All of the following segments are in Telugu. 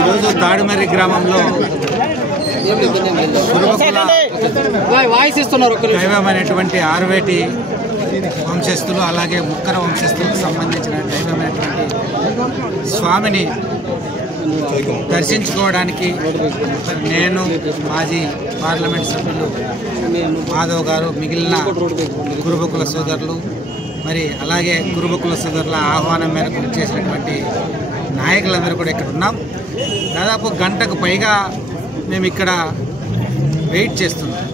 ఈరోజు తాడిమర్రి గ్రామంలో దైవమైనటువంటి ఆరువేటి వంశస్థులు అలాగే ముక్కర వంశస్థులకు సంబంధించిన దైవమైనటువంటి స్వామిని దర్శించుకోవడానికి నేను మాజీ పార్లమెంట్ సభ్యులు మాధవ్ గారు మిగిలిన కురుబకుల సోదరులు మరి అలాగే కురుబకుల సోదరుల ఆహ్వానం మేరకు చేసినటువంటి నాయకులందరూ కూడా ఇక్కడ ఉన్నాం. దాదాపు గంటకు పైగా మేము ఇక్కడ వెయిట్ చేస్తున్నాం.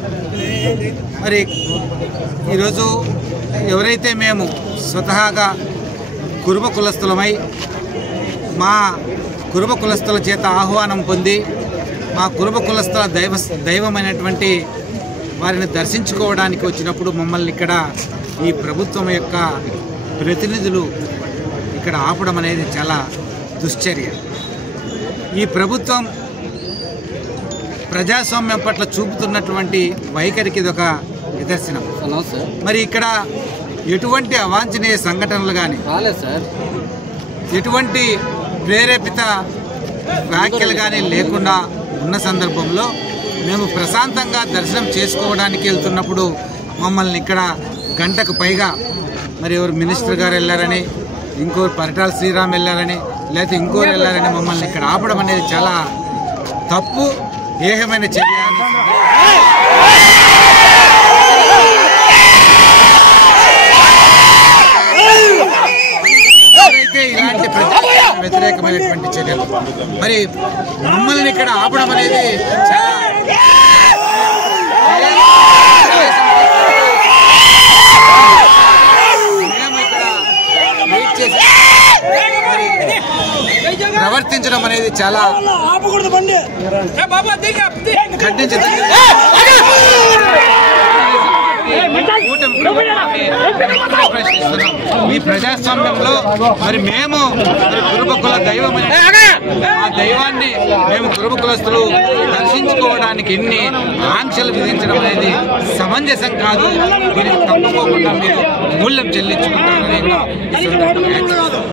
మరి ఈరోజు ఎవరైతే మేము స్వతహాగా కురుబ కులస్తులమై మా కురుబ కులస్తుల చేత ఆహ్వానం పొంది మా కురుబ కులస్తుల దైవమైనటువంటి వారిని దర్శించుకోవడానికి వచ్చినప్పుడు మమ్మల్ని ఇక్కడ ఈ ప్రభుత్వం యొక్క ప్రతినిధులు ఇక్కడ ఆపడం అనేది చాలా దుశ్చర్య. ఈ ప్రభుత్వం ప్రజాస్వామ్యం పట్ల చూపుతున్నటువంటి వైఖరికి ఇదొక నిదర్శనం. మరి ఇక్కడ ఎటువంటి అవాంఛనీయ సంఘటనలు కానీ ఎటువంటి ప్రేరేపిత వ్యాఖ్యలు కానీ లేకుండా ఉన్న సందర్భంలో మేము ప్రశాంతంగా దర్శనం చేసుకోవడానికి వెళ్తున్నప్పుడు మమ్మల్ని ఇక్కడ గంటకు పైగా మరి ఎవరు మినిస్టర్ గారు వెళ్ళారని ఇంకోరు పరిటాల శ్రీరామ్ వెళ్ళారని లేకపోతే ఇంకోరు వెళ్ళారని మమ్మల్ని ఇక్కడ ఆపడం అనేది చాలా తప్పు, ఏహమైన చర్య. ఎవరైతే ఇలాంటి వ్యతిరేకమైనటువంటి చర్యలు మరి మమ్మల్ని ఇక్కడ ఆపడం అనేది చాలా ప్రవర్తించడం అనేది చాలా ఈ ప్రజాస్వామ్యంలో మరి మేము కురుబకుల దైవమైన ఆ దైవాన్ని మేము కురుబకులస్తులు దర్శించుకోవడానికి ఎన్ని ఆంక్షలు విధించడం అనేది సమంజసం కాదు. దీనికి తప్పుకోకుండా మీరు మూల్యం చెల్లించుకుంటారని